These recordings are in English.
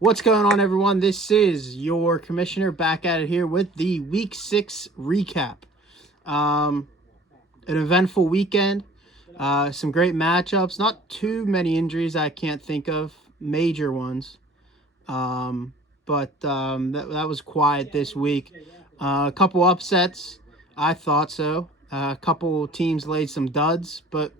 What's going on, everyone? This is your commissioner back at it here with the Week 6 recap. An eventful weekend, some great matchups, not too many injuries I can't think of, major ones. That was quiet this week. A couple upsets, I thought so. A couple teams laid some duds, but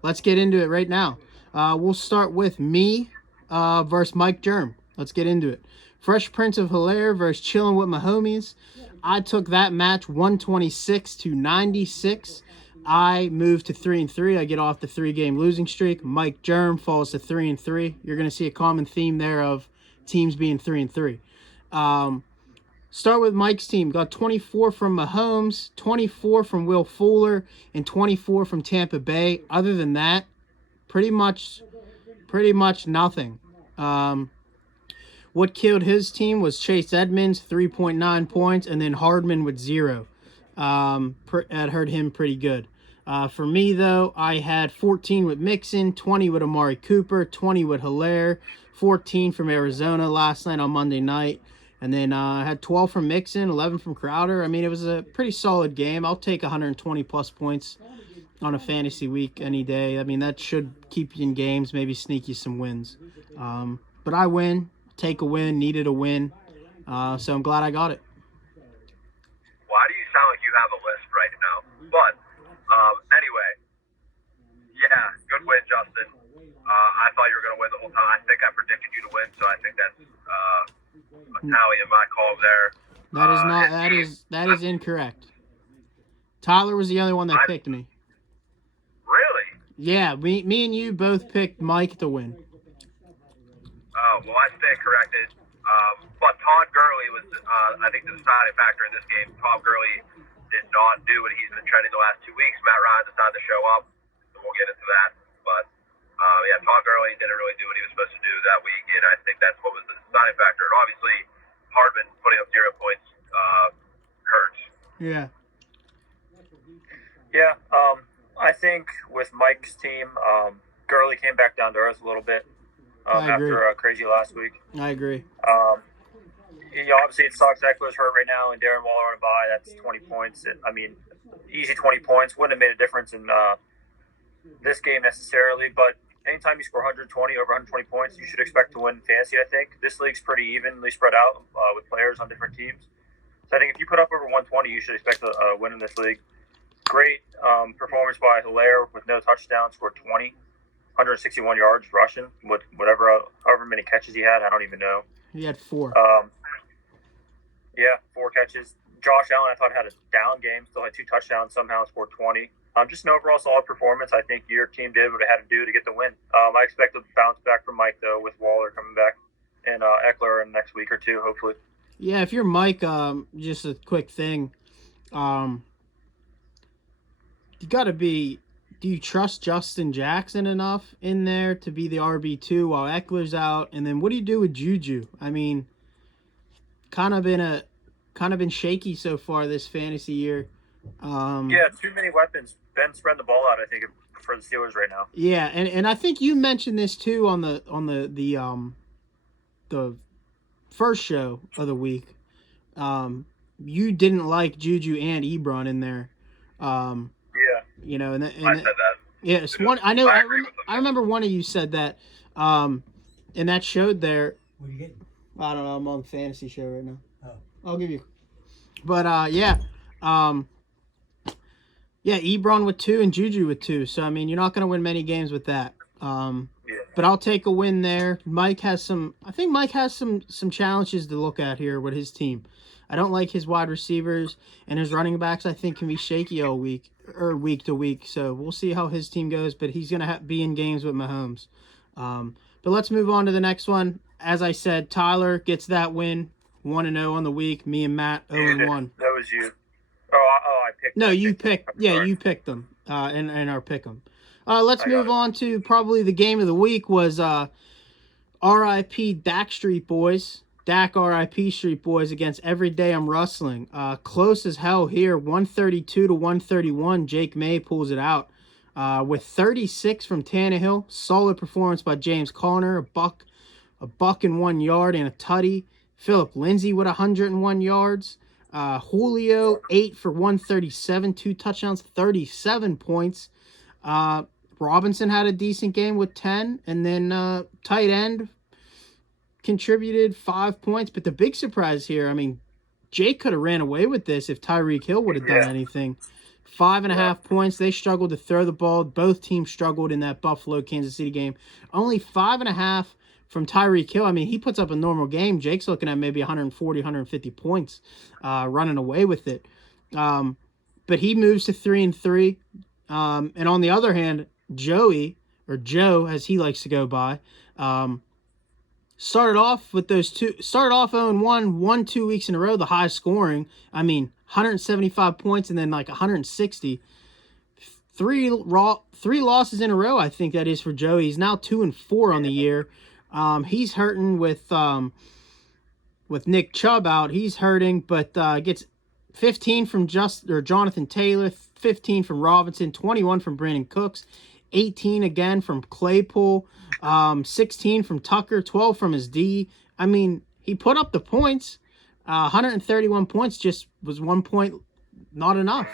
let's get into it right now. We'll start with me versus Mike Germ. Let's get into it. Fresh Prince of Hilaire versus Chillin' with My Homies. I took that match 126 to 96. I moved to 3-3. I get off the 3-game losing streak. Mike Germ falls to 3-3. You're going to see a common theme there of teams being 3-3. Start with Mike's team. Got 24 from Mahomes, 24 from Will Fuller, and 24 from Tampa Bay. Other than that, pretty much nothing. What killed his team was Chase Edmonds, 3.9 points, and then Hardman with 0. That hurt him pretty good. For me, though, I had 14 with Mixon, 20 with Amari Cooper, 20 with Hilaire, 14 from Arizona last night on Monday night. And then I had 12 from Mixon, 11 from Crowder. I mean, it was a pretty solid game. I'll take 120-plus points on a fantasy week any day. I mean, that should keep you in games, maybe sneak you some wins. But I win, take a win, needed a win. So I'm glad I got it. Why do you sound like you have a list right now? But anyway, yeah, good win, Justin. I thought you were going to win the whole time. I think I predicted you to win, so I think that's a tally in my call there. That is not. That is incorrect. Tyler was the only one that picked me. Really? Yeah, me and you both picked Mike to win. Oh, well, I stand corrected. But Todd Gurley was, I think, the deciding factor in this game. Todd Gurley did not do what he's been trending the last 2 weeks. Matt Ryan decided to show up, so we'll get into that. But, yeah, Todd Gurley didn't really do what he was supposed to do that week, and I think that's what was the deciding factor. And obviously, Hardman putting up 0 points hurts. Yeah. Yeah, I think with Mike's team, Gurley came back down to earth a little bit after crazy last week. I agree. Obviously, it sucks. Eckler's hurt right now, and Darren Waller on a bye. That's 20 points. Easy 20 points. Wouldn't have made a difference in this game necessarily, but anytime you score 120, over 120 points, you should expect to win fantasy, I think. This league's pretty evenly spread out with players on different teams. So I think if you put up over 120, you should expect a win in this league. Great performance by Hilaire with no touchdown, scored 20, 161 yards rushing with however many catches he had. I don't even know. He had 4. 4 catches. Josh Allen, I thought, had a down game, still had 2 touchdowns, somehow scored 20. Just an overall solid performance. I think your team did what it had to do to get the win. I expect a bounce back from Mike, though, with Waller coming back and Eckler in the next week or two, hopefully. Yeah, if you're Mike, just a quick thing. You got to be – do you trust Justin Jackson enough in there to be the RB2 while Eckler's out? And then what do you do with Juju? I mean, kind of been shaky so far this fantasy year. Too many weapons. Ben spread the ball out, I think, for the Steelers right now. Yeah, and I think you mentioned this too on the first show of the week. You didn't like Juju and Ebron in there. You know, and I said that. Yes, one. I know. I remember one of you said that. And that showed there. What are you getting? I don't know. I'm on the fantasy show right now. Oh. I'll give you. But yeah. Yeah, Ebron with 2 and Juju with 2. So I mean, you're not going to win many games with that. But I'll take a win there. I think Mike has some challenges to look at here with his team. I don't like his wide receivers, and his running backs I think can be shaky all week or week to week. So we'll see how his team goes, but he's going to be in games with Mahomes. But let's move on to the next one. As I said, Tyler gets that win, 1-0 on the week. Me and Matt 0-1. That was you. I picked. No, you picked. Yeah, you picked them in our pick 'em. Let's move on to probably the game of the week was R.I.P. Dak Street Boys. Dak R.I.P. Street Boys against Everyday I'm Rustling. Close as hell here, 132 to 131. Jake May pulls it out with 36 from Tannehill. Solid performance by James Conner, a a buck and 1 yard and a tutty. Philip Lindsay with 101 yards. Julio 8 for 137, 2 touchdowns, 37 points. Robinson had a decent game with 10, and then tight end contributed 5 points. But the big surprise here, I mean, Jake could have ran away with this if Tyreek Hill would have done anything. 5.5 points. They struggled to throw the ball. Both teams struggled in that Buffalo-Kansas City game. Only 5.5 from Tyreek Hill. I mean, he puts up a normal game. Jake's looking at maybe 140, 150 points, running away with it. But he moves to 3-3. And on the other hand, Joey, or Joe, as he likes to go by, started off 0-1, won 2 weeks in a row, the high scoring. I mean, 175 points and then like 160. Three losses in a row, I think that is for Joey. He's now 2-4 on the year. He's hurting with Nick Chubb out. He's hurting, but gets 15 from Jonathan Taylor, 15 from Robinson, 21 from Brandon Cooks, 18 again from Claypool, 16 from Tucker, 12 from his D. I mean, he put up the points. 131 points, just was 1 point not enough.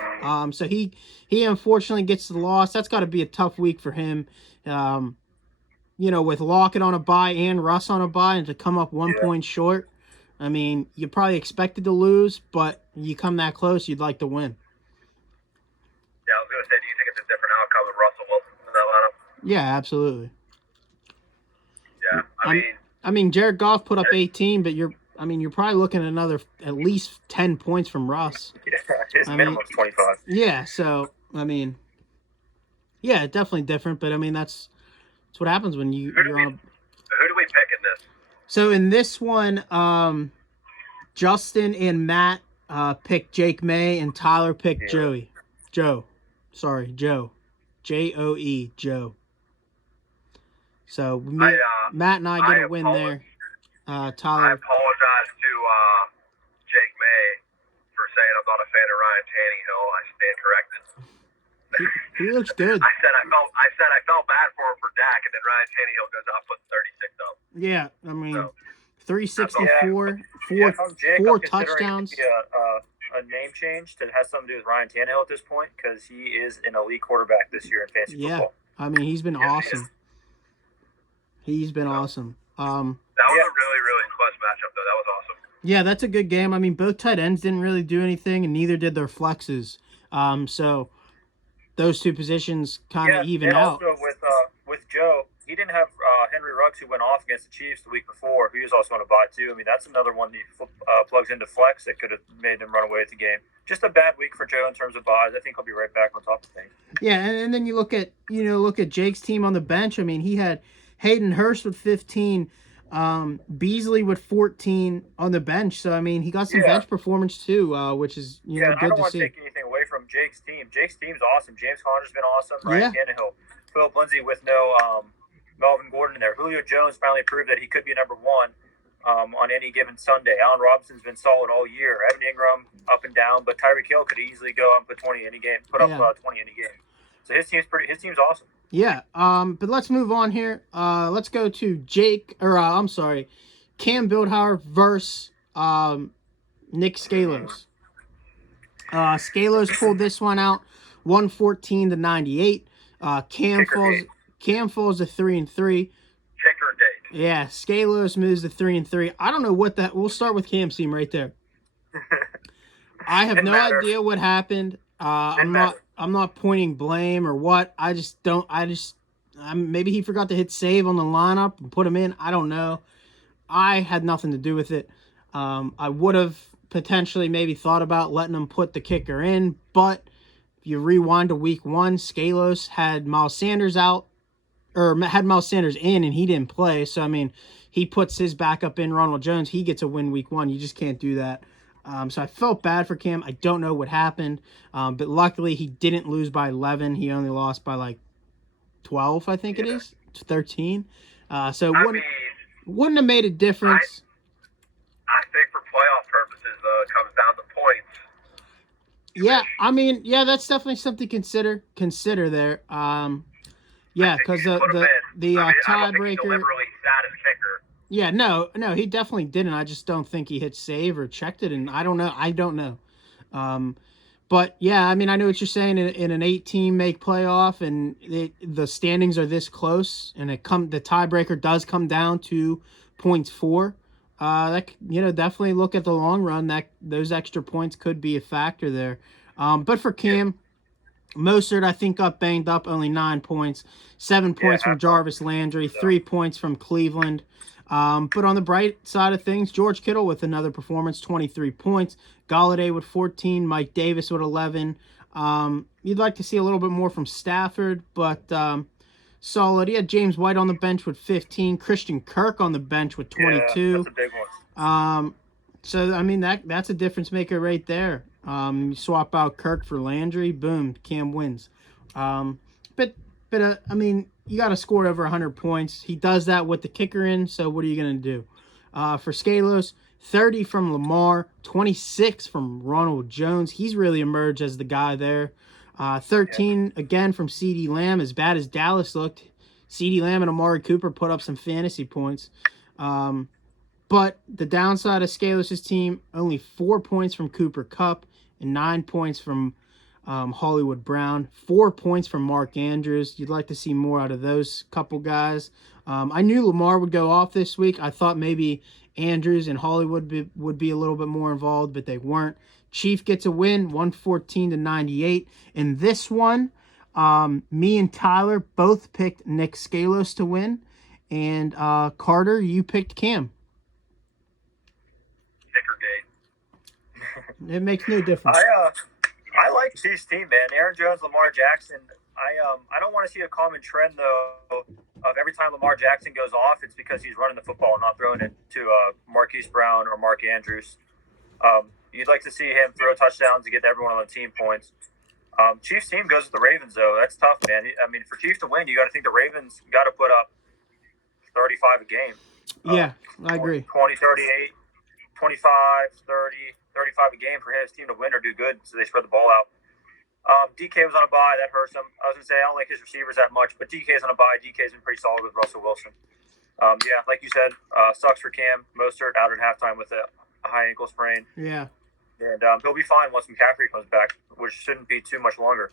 So he unfortunately gets the loss. That's got to be a tough week for him. With Lockett on a bye and Russ on a bye, and to come up 1 point short. I mean, you probably expected to lose, but you come that close, you'd like to win. Yeah, I was going to say, do you think it's a different outcome with Russell Wilson in that lineup? Yeah, absolutely. Yeah, I mean, Jared Goff put up 18, but you're probably looking at at least 10 points from Russ. Yeah, his minimum's 25. Yeah, so I mean, yeah, definitely different, but I mean that's what happens when you're on. Who do we pick in this? So in this one, Justin and Matt picked Jake May, and Tyler picked Joe. Joe. J-O-E, Joe. So Matt and I get a win there. Tyler. I apologize to Jake May for saying I'm not a fan of Ryan Tannehill. I stand corrected. He looks good. I said I felt bad for him for Dak, and then Ryan Tannehill goes out and puts 36 up. Yeah, I mean, So, 364, four touchdowns. A name change to have something to do with Ryan Tannehill at this point, because he is an elite quarterback this year in fantasy football. I mean, he's been awesome. He's been awesome. That was a really, really close matchup, though. That was awesome. Yeah, that's a good game. I mean, both tight ends didn't really do anything, and neither did their flexes. So those two positions kind of even out. Also with Joe, he didn't have Henry Ruggs, who went off against the Chiefs the week before. He was also on a bye too. I mean, that's another one that plugs into flex that could have made them run away with the game. Just a bad week for Joe in terms of buys. I think he'll be right back on top of things. Yeah, and then you look at Jake's team on the bench. I mean, he had Hayden Hurst with 15, Beasley with 14 on the bench. So I mean, he got some bench performance too, which is good to see. I don't want to take anything away from Jake's team. Jake's team's awesome. James Conner's been awesome. Ryan Tannehill, Philip Lindsay with no Melvin Gordon in there. Julio Jones finally proved that he could be number one on any given Sunday. Allen Robinson's been solid all year. Evan Ingram up and down, but Tyreek Hill could easily go up and put 20 any game. Put up 20 any game. So his team's awesome. Yeah. But let's move on here. Let's go to Cam Bildhauer versus Nick Scalos. Scalos pulled this one out, 114-98. Cam falls to 3-3. Kicker date. Yeah, Scalos moves to 3-3. I don't know what that. We'll start with Cam's team right there. I have no idea what happened. I'm not pointing blame or what. Maybe he forgot to hit save on the lineup and put him in. I don't know. I had nothing to do with it. I would have potentially maybe thought about letting him put the kicker in, but if you rewind to week 1, Scalos had Miles Sanders out, or had Miles Sanders in, and he didn't play. So, I mean, he puts his backup in, Ronald Jones. He gets a win week 1. You just can't do that. So I felt bad for Cam. I don't know what happened, but luckily he didn't lose by 11. He only lost by like 12, I think it is, 13. So it wouldn't have made a difference. I think for playoff purposes, though, it comes down to points. Yeah, I mean, that's definitely something to consider there. Yeah, because the tiebreaker. Deliberately sat as kicker. Yeah, no, he definitely didn't. I just don't think he hit save or checked it, and I don't know. Um, but yeah, I mean, I know what you're saying. In an 8-team make playoff, and the standings are this close, and the tiebreaker does come down to points four. Definitely look at the long run. That those extra points could be a factor there. But for Cam, Mostert, I think, got banged up, only 9 points, 7 points from Jarvis Landry, 3 points from Cleveland. But on the bright side of things, George Kittle with another performance, 23 points. Galladay with 14, Mike Davis with 11. You'd like to see a little bit more from Stafford, but solid. He had James White on the bench with 15, Christian Kirk on the bench with 22. Yeah, that's a big one. So I mean that's a difference maker right there. You swap out Kirk for Landry, boom, Cam wins. But I mean, you got to score over 100 points. He does that with the kicker in. So what are you gonna do? For Skalos, 30 from Lamar, 26 from Ronald Jones. He's really emerged as the guy there. 13 again from CeeDee Lamb. As bad as Dallas looked, CeeDee Lamb and Amari Cooper put up some fantasy points. But the downside of Skalos' team, only 4 points from Cooper Kupp and 9 points from Hollywood Brown. 4 points from Mark Andrews. You'd like to see more out of those couple guys. I knew Lamar would go off this week. I thought maybe Andrews and Hollywood would be a little bit more involved, but they weren't. Chief gets a win, 114-98. In this one, me and Tyler both picked Nick Skalos to win. And Carter, you picked Cam. It makes no difference. I like Chiefs team, man. Aaron Jones, Lamar Jackson. I don't want to see a common trend though of every time Lamar Jackson goes off, it's because he's running the football and not throwing it to Marquise Brown or Mark Andrews. You'd like to see him throw touchdowns to get everyone on the team points. Chiefs team goes with the Ravens though. That's tough, man. I mean, for Chiefs to win, you got to think the Ravens got to put up 35 a game. Yeah, I agree. 20, 38, 25, 30. 35 a game for his team to win or do good, so they spread the ball out. DK was on a bye. That hurts him. I was going to say, I don't like his receivers that much, but DK's on a bye. DK's been pretty solid with Russell Wilson. Yeah, like you said, sucks for Cam. Mostert out at halftime with a high ankle sprain. Yeah. And he'll be fine once McCaffrey comes back, which shouldn't be too much longer.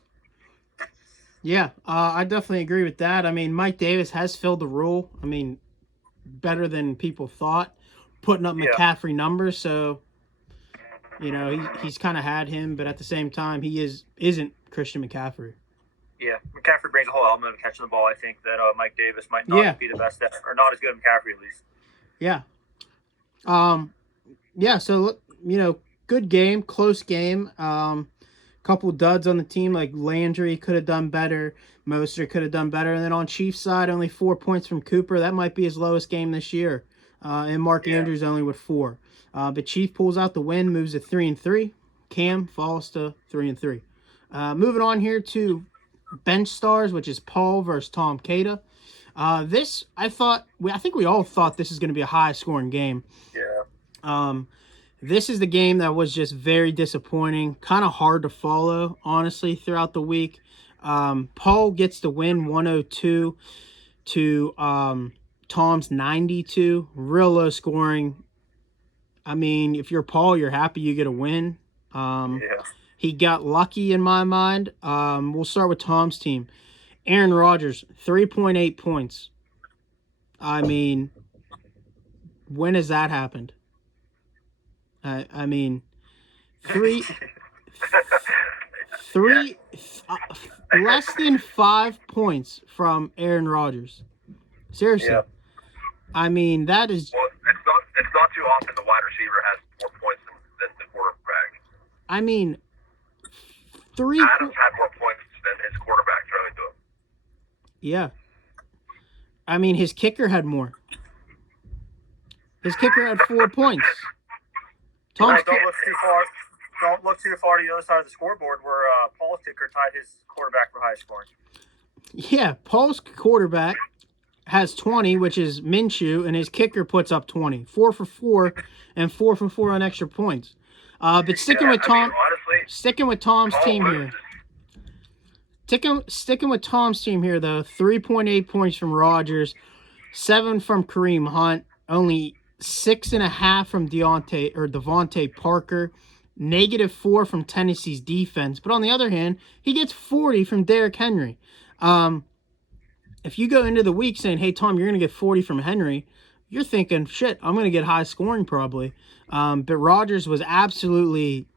Yeah, I definitely agree with that. I mean, Mike Davis has filled the role. I mean, better than people thought, putting up McCaffrey numbers, so... You know, he's kind of had him, but at the same time, he isn't Christian McCaffrey. Yeah, McCaffrey brings a whole element of catching the ball. I think that Mike Davis might not be the best at, or not as good as McCaffrey at least. Yeah. Yeah. So good game, close game. Couple duds on the team, like Landry could have done better, Mostert could have done better, and then on Chiefs side, only 4 points from Cooper. That might be his lowest game this year. And Mark Andrews only with 4. But Chief pulls out the win, moves to 3-3. Cam falls to 3-3. Moving on here to bench stars, which is Paul versus Tom Cada. I think we all thought this is going to be a high scoring game. Yeah. This is the game that was just very disappointing, kind of hard to follow, honestly, throughout the week. Paul gets the win, 102 to Tom's 92. Real low scoring. I mean, if you're Paul, you're happy you get a win. He got lucky in my mind. We'll start with Tom's team. Aaron Rodgers, 3.8 points. I mean, when has that happened? I mean, less than 5 points from Aaron Rodgers. Seriously. Yeah. I mean, that is... Well, it's not too often the wide receiver has more points than the quarterback. I mean, Adams had more points than his quarterback throwing to him. Yeah. I mean, his kicker had more. His kicker had 4 points. Don't look too far. Don't look too far to the other side of the scoreboard where Paul's kicker tied his quarterback for highest scoring. Yeah, Paul's quarterback has 20, which is Minshew, and his kicker puts up 20. 4 for 4 and 4 for 4 on extra points. But sticking with Tom's team here. Sticking with Tom's team here, though, 3.8 points from Rodgers, 7 from Kareem Hunt. only 6.5 from Devontae Parker, -4 from Tennessee's defense. But on the other hand, he gets 40 from Derrick Henry. If you go into the week saying, hey, Tom, you're going to get 40 from Henry, you're thinking, shit, I'm going to get high scoring probably. But Rodgers was absolutely,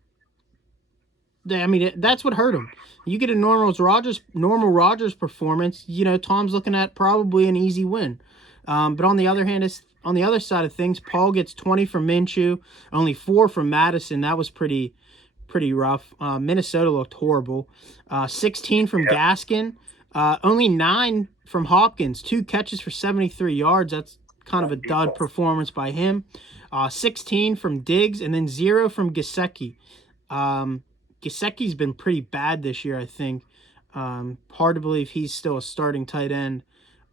I mean, that's what hurt him. You get a normal Rodgers performance, Tom's looking at probably an easy win. But on the other hand, on the other side of things, Paul gets 20 from Minshew, only 4 from Madison. That was pretty rough. Minnesota looked horrible. 16 from Gaskin, only 9 from Hopkins, 2 catches for 73 yards. That's kind of a dud performance by him. 16 from Diggs, and then 0 from Gesicki. Gesicki's been pretty bad this year, I think. Hard to believe he's still a starting tight end.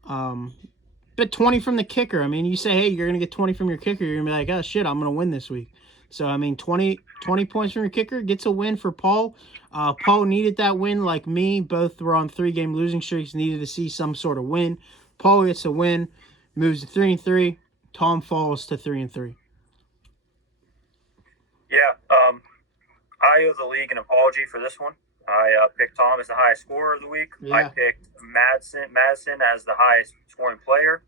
But 20 from the kicker. I mean, you say, hey, you're going to get 20 from your kicker. You're going to be like, oh, shit, I'm going to win this week. So, I mean, 20 points from your kicker gets a win for Paul. Paul needed that win like me. Both were on 3-game losing streaks, needed to see some sort of win. Paul gets a win, moves to 3-3. Tom falls to 3-3. Yeah, I owe the league an apology for this one. I picked Tom as the highest scorer of the week. Yeah. I picked Madison as the highest scoring player.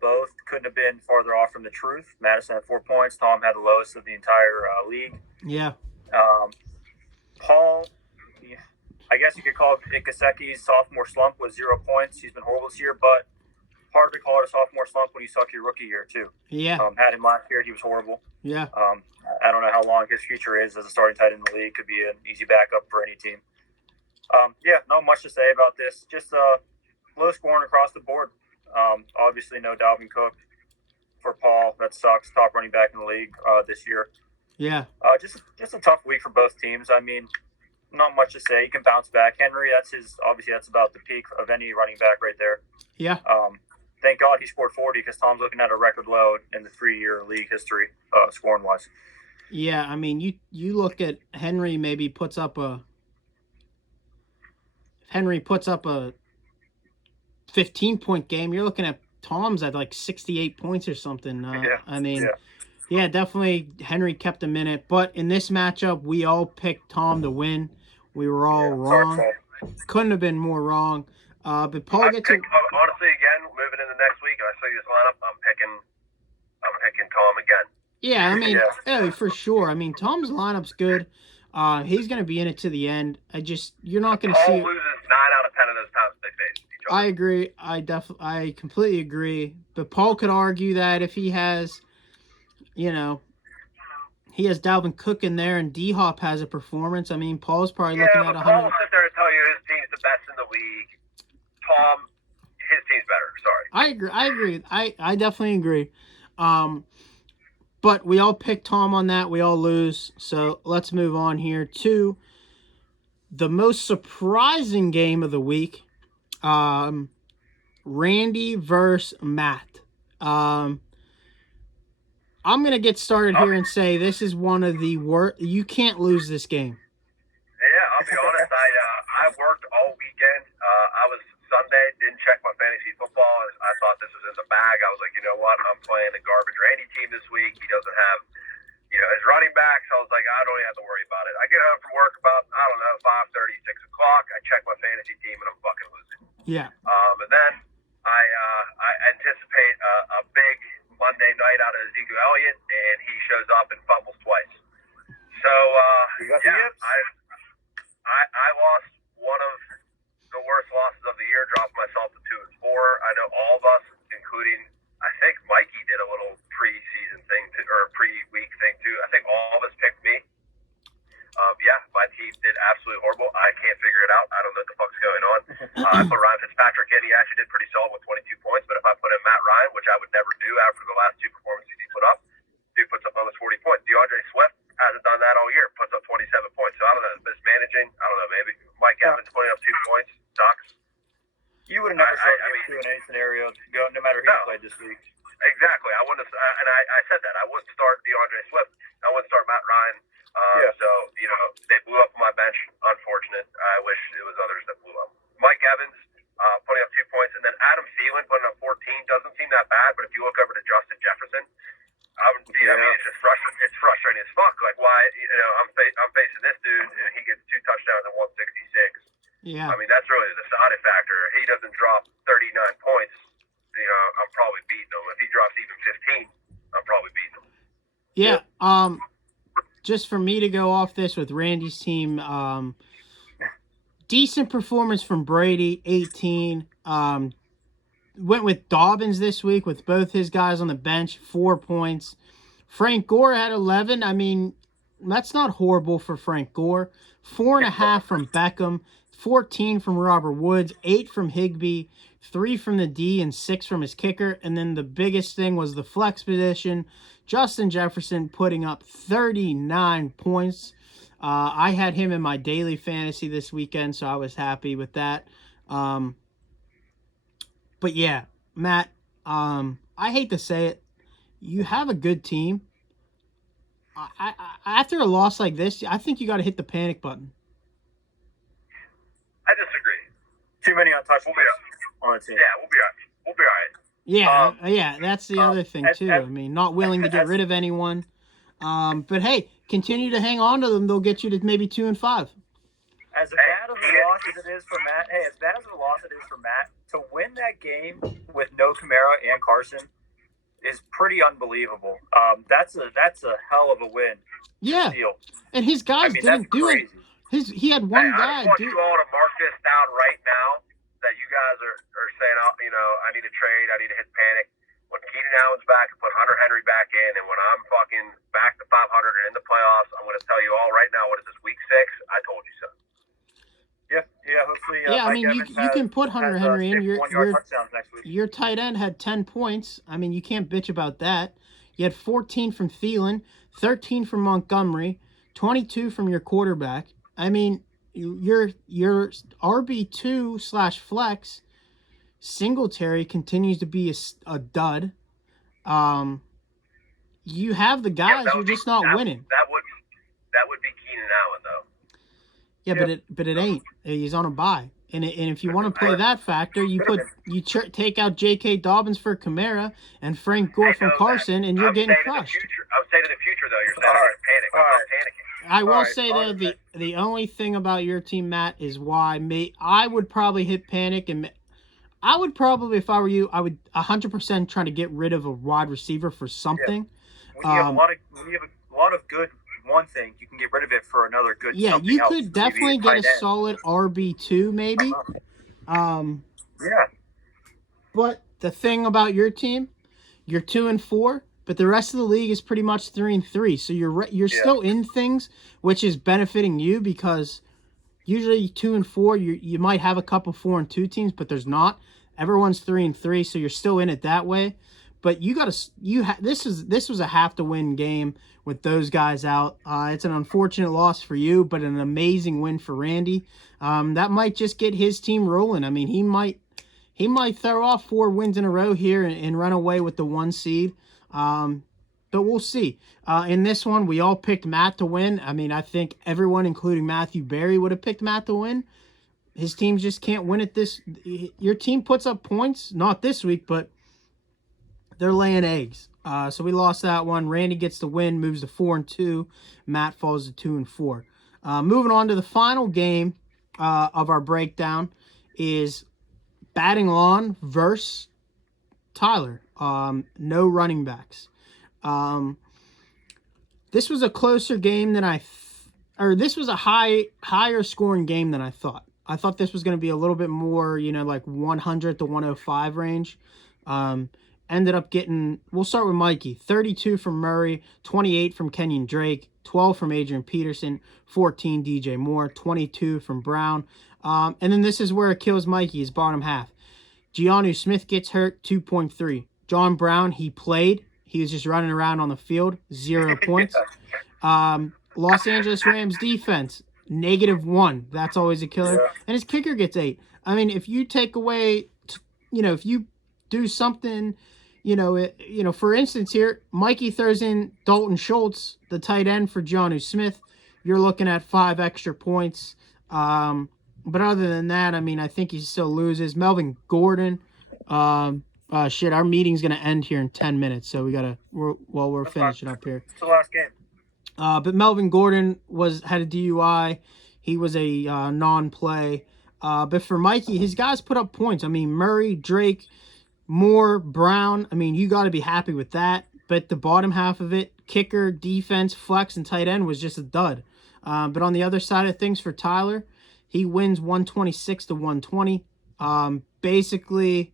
Both couldn't have been farther off from the truth. Madison had 4 points. Tom had the lowest of the entire league. Yeah. Paul, I guess you could call it Gesicki's sophomore slump with 0 points. He's been horrible this year, but hard to call it a sophomore slump when you suck your rookie year too. Yeah. Had him last year, he was horrible. Yeah. I don't know how long his future is as a starting tight end in the league. Could be an easy backup for any team. Not much to say about this. Just low scoring across the board. Obviously, no Dalvin Cook for Paul. That sucks. Top running back in the league this year. Yeah. Just a tough week for both teams. I mean, not much to say. He can bounce back. Henry, that's about the peak of any running back right there. Yeah. Thank God he scored 40 because Tom's looking at a record low in the 3-year league history, scoring wise. Yeah, I mean, you look at Henry maybe puts up a 15-point game. You're looking at Tom's at like 68 points or something. I mean, yeah, definitely Henry kept him in it. But in this matchup, we all picked Tom to win. We were all wrong. Couldn't have been more wrong. But Paul gets to... Honestly, again, moving into next week, and I see this lineup, I'm picking Tom again. Yeah, I mean, yeah, for sure. I mean, Tom's lineup's good. He's going to be in it to the end. You're not going to see... Paul loses 9 out of 10 of those times they face each other. I agree. I completely agree. But Paul could argue that if he has, he has Dalvin Cook in there and D-Hop has a performance. I mean, Paul's probably looking at 100. Paul will sit there and tell you his team's the best in the league. Tom, his team's better. Sorry. I agree. I definitely agree. But we all pick Tom on that. We all lose. So let's move on here to the most surprising game of the week. Randy versus Matt. I'm going to get started here and say this is one of the worst. You can't lose this game. Yeah, I'll be honest. I worked all weekend. I was Sunday, didn't check my fantasy football. I thought this was in the bag. I was like, you know what? I'm playing the garbage Randy team this week. He doesn't have, his running backs. I was like, I don't even have to worry about it. I get home from work about, 5:30, 6 o'clock. I check my fantasy team, and I'm fucking losing. Yeah. And then I anticipate a big Monday night out of Ezekiel Elliott, and he shows up and fumbles twice. So, I lost one of the worst losses of the year, dropped myself to 2-4. I know all of us, including, I think Mikey did a little pre-season thing or pre-week thing too. I think all of us picked me. My team did absolutely horrible. I can't figure it out. I don't know what the fuck's going on. I put Ryan Fitzpatrick in. He actually did pretty solid with 22 points, but if I put in Matt Ryan, which I would never do after the last 2 performances he put up, dude puts up almost 40 points. DeAndre Swift hasn't done that all year, puts up 27 points. So I don't know, mismanaging. I don't know, maybe Mike Evans putting up 2 points sucks. You would have never saw you in any scenario, no matter who you played this week. Exactly. I wouldn't have, and I said that. I wouldn't start DeAndre Swift. I wouldn't start Matt Ryan. So, they blew up my bench. Unfortunate. I wish it was others that blew up. Mike Evans putting up 2 points, and then Adam Thielen putting up 14 doesn't seem that bad, but if you look over to Justin I mean, it's just frustrating. It's frustrating as fuck. Like, why? I'm facing this dude, and he gets 2 touchdowns and 166. Yeah. I mean, that's really the deciding factor. He doesn't drop 39 points. I'm probably beating him. If he drops even 15, I'm probably beating him. Yeah. Just for me to go off this with Randy's team, decent performance from Brady, 18. Went with Dobbins this week with both his guys on the bench, 4 points. Frank Gore had 11. I mean, that's not horrible for Frank Gore. 4.5 from Beckham, 14 from Robert Woods, 8 from Higbee, 3 from the D, and 6 from his kicker. And then the biggest thing was the flex position. Justin Jefferson putting up 39 points. I had him in my daily fantasy this weekend, so I was happy with that. But yeah, Matt, I hate to say it, you have a good team. I after a loss like this, I think you got to hit the panic button. I disagree. Too many untouchables on the team. Yeah, we'll be all right. Yeah, that's the other thing too. I mean, not willing to get rid of anyone. But hey, continue to hang on to them. They'll get you to maybe 2 and 5. As bad of a loss as it is for Matt, to win that game with no Kamara and Carson is pretty unbelievable. That's a hell of a win. Yeah, Deal. And his guys didn't do it. He had one guy. I just want you all to mark this down right now that you guys are saying, I need to trade, I need to hit panic. When Keenan Allen's back, put Hunter Henry back in, and when I'm fucking back to 500 and in the playoffs, I'm going to tell you all right now, what is this, week 6? I told you so. Yeah, hopefully. Yeah, I mean, you can put Hunter Henry in. Your tight end had 10 points. I mean, you can't bitch about that. You had 14 from Thielen, 13 from Montgomery, 22 from your quarterback. I mean, your RB2/flex Singletary continues to be a dud. You have the guys, you're just not winning. That would be Keenan Allen, though. Yeah, but it ain't. He's on a bye, and if you want to play that factor, you take out J.K. Dobbins for Kamara and Frank Gore from Carson, and you're getting crushed. I'm saying in the future, though, you're saying panic. I'm not panicking. I will say though, the only thing about your team, Matt, is why I would probably hit panic, and I would probably, if I were you, I would 100% try to get rid of a wide receiver for something. When you have a lot of good one thing, you can get rid of it for another good. Yeah, you else. could definitely get a solid RB2 maybe. Yeah. But the thing about your team, you're 2 and 4, but the rest of the league is pretty much 3 and 3. So you're still in things, which is benefiting you because usually 2 and 4, you might have a couple 4 and 2 teams, but there's not. Everyone's 3 and 3, so you're still in it that way. But this was a have to win game with those guys out. It's an unfortunate loss for you, but an amazing win for Randy. That might just get his team rolling. I mean, he might throw off 4 wins in a row here and run away with the 1 seed. But we'll see. In this one, we all picked Matt to win. I mean, I think everyone, including Matthew Berry, would have picked Matt to win. His team just can't win at this. Your team puts up points, not this week, but they're laying eggs. So we lost that one. Randy gets the win, moves to 4 and 2. Matt falls to 2 and 4. Moving on to the final game of our breakdown is batting on versus Tyler. No running backs. This was a closer game than this was a higher scoring game than I thought. I thought this was going to be a little bit more, like 100 to 105 range. Ended up getting, we'll start with Mikey, 32 from Murray, 28 from Kenyon Drake, 12 from Adrian Peterson, 14 DJ Moore, 22 from Brown. And then this is where it kills Mikey, his bottom half. Giannu Smith gets hurt, 2.3. John Brown, he played. He was just running around on the field, 0 points. Los Angeles Rams defense, -1. That's always a killer. Yeah. And his kicker gets 8. I mean, if you take away, if you do something, for instance here, Mikey throws in Dalton Schultz, the tight end for Giannu Smith. You're looking at 5 extra points. But other than that, I mean, I think he still loses. Melvin Gordon, Shit, our meeting's gonna end here in 10 minutes, so we're That's fine. finishing up here. It's the last game. But Melvin Gordon had a DUI. He was a non-play. But for Mikey, his guys put up points. I mean, Murray, Drake, Moore, Brown. I mean, you got to be happy with that. But the bottom half of it, kicker, defense, flex, and tight end was just a dud. But on the other side of things for Tyler, he wins 126 to 120. Basically,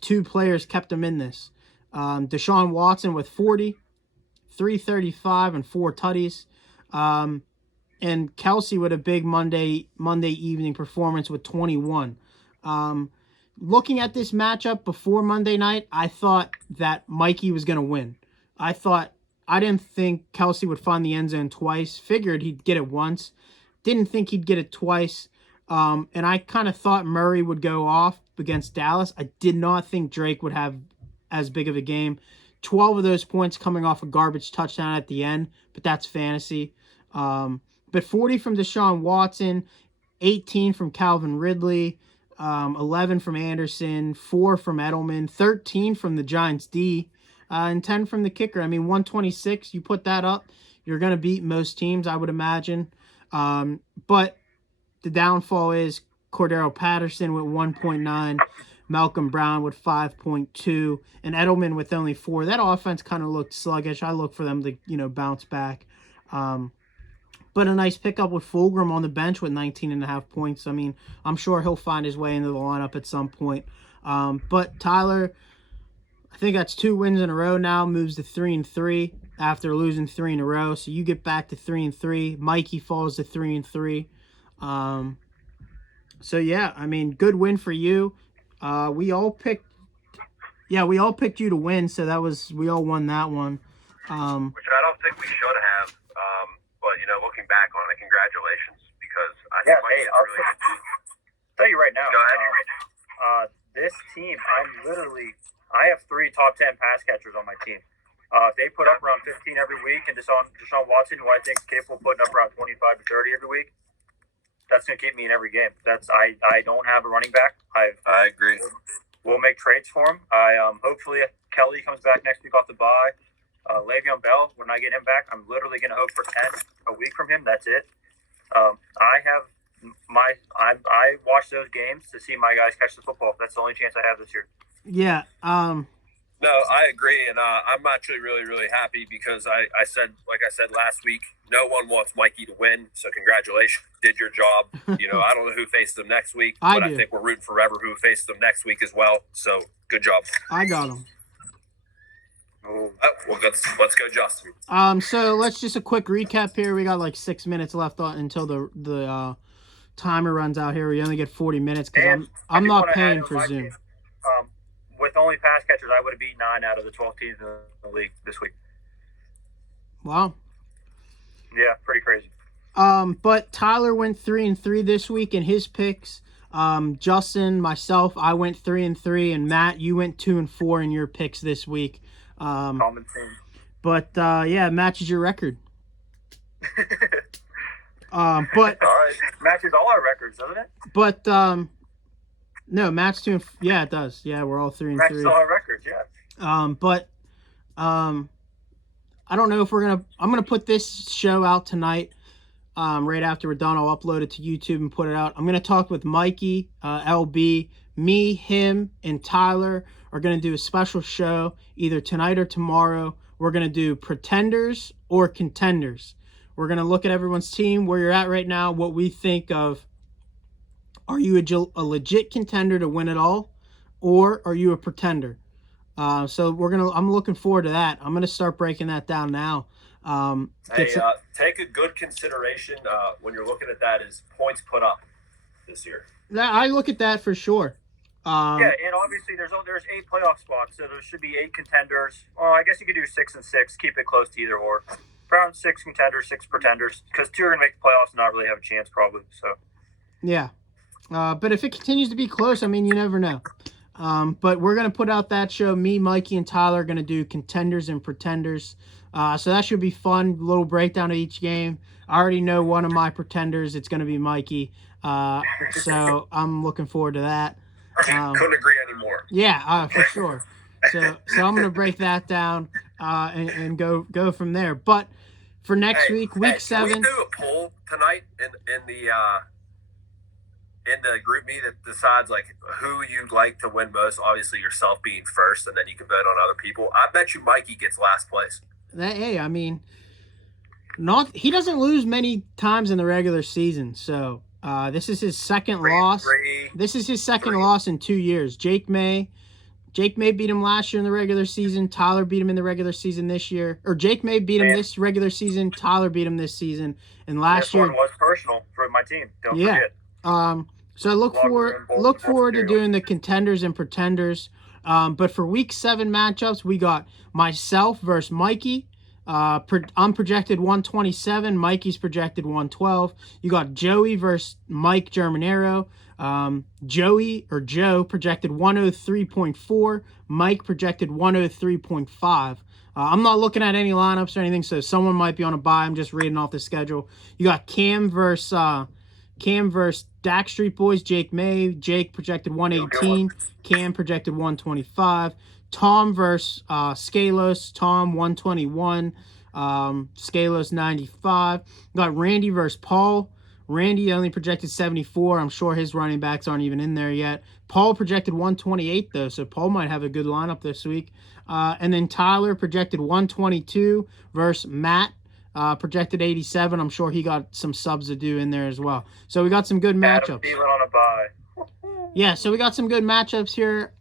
two players kept him in this. Deshaun Watson with 40, 335, and 4 tutties. And Kelsey with a big Monday evening performance with 21. Looking at this matchup before Monday night, I thought that Mikey was going to win. I didn't think Kelsey would find the end zone twice. Figured he'd get it once. Didn't think he'd get it twice. And I kind of thought Murray would go off against Dallas. I did not think Drake would have as big of a game. 12 of those points coming off a garbage touchdown at the end, but that's fantasy. But 40 from Deshaun Watson, 18 from Calvin Ridley, 11 from Anderson, 4 from Edelman, 13 from the Giants D, and 10 from the kicker. I mean, 126, you put that up, you're going to beat most teams, I would imagine. But the downfall is Cordero Patterson with 1.9, Malcolm Brown with 5.2, and Edelman with only 4. That offense kind of looked sluggish. I look for them to, bounce back. But a nice pickup with Fulgham on the bench with 19.5 points. I mean, I'm sure he'll find his way into the lineup at some point. But Tyler, I think that's 2 wins in a row now, moves to 3-3 after losing 3 in a row. So you get back to 3-3. Mikey falls to 3-3. So yeah, I mean, good win for you. We all picked you to win, so we all won that one. Which I don't think we should have. But looking back on it, congratulations, because I think Mike's I'll really good team. tell you right now. Go ahead. This team, I have 3 top 10 pass catchers on my team. If they put up around 15 every week, and Deshaun Watson, who I think is capable of putting up around 25 to 30 every week, that's going to keep me in every game. I don't have a running back. I agree. We'll make trades for him. Hopefully Kelly comes back next week off the bye. Le'Veon Bell, when I get him back, I'm literally going to hope for 10 a week from him. That's it. I watch those games to see my guys catch the football. That's the only chance I have this year. Yeah. No, I agree, and I'm actually really, really happy because I said last week, no one wants Mikey to win, so congratulations, did your job. I don't know who faced them next week, but I think we're rooting forever who faced them next week as well. So good job. I got him. Oh, well, let's go, Justin. So let's just a quick recap here. We got like 6 minutes left until the timer runs out here. We only get 40 minutes because I'm not paying for Zoom. With only pass catchers, I would have beat 9 out of the 12 teams in the league this week. Wow. Yeah, pretty crazy. But Tyler went 3-3 this week in his picks. Justin, myself, I went 3-3, and Matt, you went 2-4 in your picks this week. Common thing. But yeah, it matches your record. But all right, matches all our records, doesn't it? But no, Matt's 2. Yeah, it does. Yeah, we're all 3-3. Matches all our records, yeah. But I don't know if I'm gonna put this show out tonight. Right after we're done, I'll upload it to YouTube and put it out. I'm gonna talk with Mikey, LB, me, him, and Tyler are gonna do a special show either tonight or tomorrow. We're gonna do pretenders or contenders. We're gonna look at everyone's team, where you're at right now, what we think of. Are you a legit contender to win it all, or are you a pretender? So I'm looking forward to that. I'm gonna start breaking that down now. Take a good consideration when you're looking at that is points put up this year. I look at that for sure. Yeah, and obviously there's 8 playoff spots, so there should be 8 contenders. Well, I guess you could do 6 and 6, keep it close to either or. Around 6 contenders, 6 pretenders, because 2 are gonna make the playoffs and not really have a chance probably. So. Yeah. But if it continues to be close, I mean, you never know. But we're going to put out that show. Me, Mikey, and Tyler are going to do contenders and pretenders. So that should be fun. A little breakdown of each game. I already know one of my pretenders. It's going to be Mikey. So I'm looking forward to that. Couldn't agree anymore. more. Yeah, for sure. So I'm gonna break that down and go from there. But for next week, week 7. Can we do a poll tonight in the group meet that decides like who you'd like to win most? Obviously, yourself being first, and then you can vote on other people. I bet you Mikey gets last place. Hey, I mean, he doesn't lose many times in the regular season, so this is his second loss. This is his second loss in 2 years. Jake May beat him last year in the regular season. Tyler beat him in the regular season this year. Or Jake May beat him this regular season. Tyler beat him this season. And last year one was personal for my team. Don't forget. So I look forward to doing the contenders and pretenders. But for week 7 matchups, we got myself versus Mikey. I'm projected 127. Mikey's projected 112. You got Joey versus Mike Germanero. Joe projected 103.4. Mike projected 103.5. I'm not looking at any lineups or anything, so someone might be on a bye. I'm just reading off the schedule. You got Cam versus Dak Street Boys. Jake May. Jake projected 118. Cam projected 125. Tom versus Scalos. Tom 121. Scalos 95. Got Randy versus Paul. Randy only projected 74. I'm sure his running backs aren't even in there yet. Paul projected 128 though, so Paul might have a good lineup this week. And then Tyler projected 122 versus Matt. Projected 87. I'm sure he got some subs to do in there as well. So we got some good matchups. Even on a bye. Yeah, so we got some good matchups here.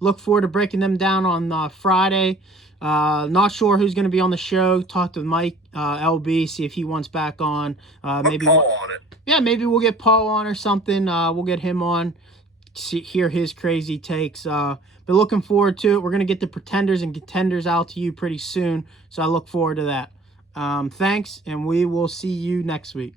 Look forward to breaking them down on Friday. Not sure who's going to be on the show. Talked with Mike LB, see if he wants back on. Maybe Paul on it. Yeah, maybe we'll get Paul on or something. We'll get him on, hear his crazy takes. But looking forward to it. We're going to get the pretenders and contenders out to you pretty soon. So I look forward to that. Thanks, and we will see you next week.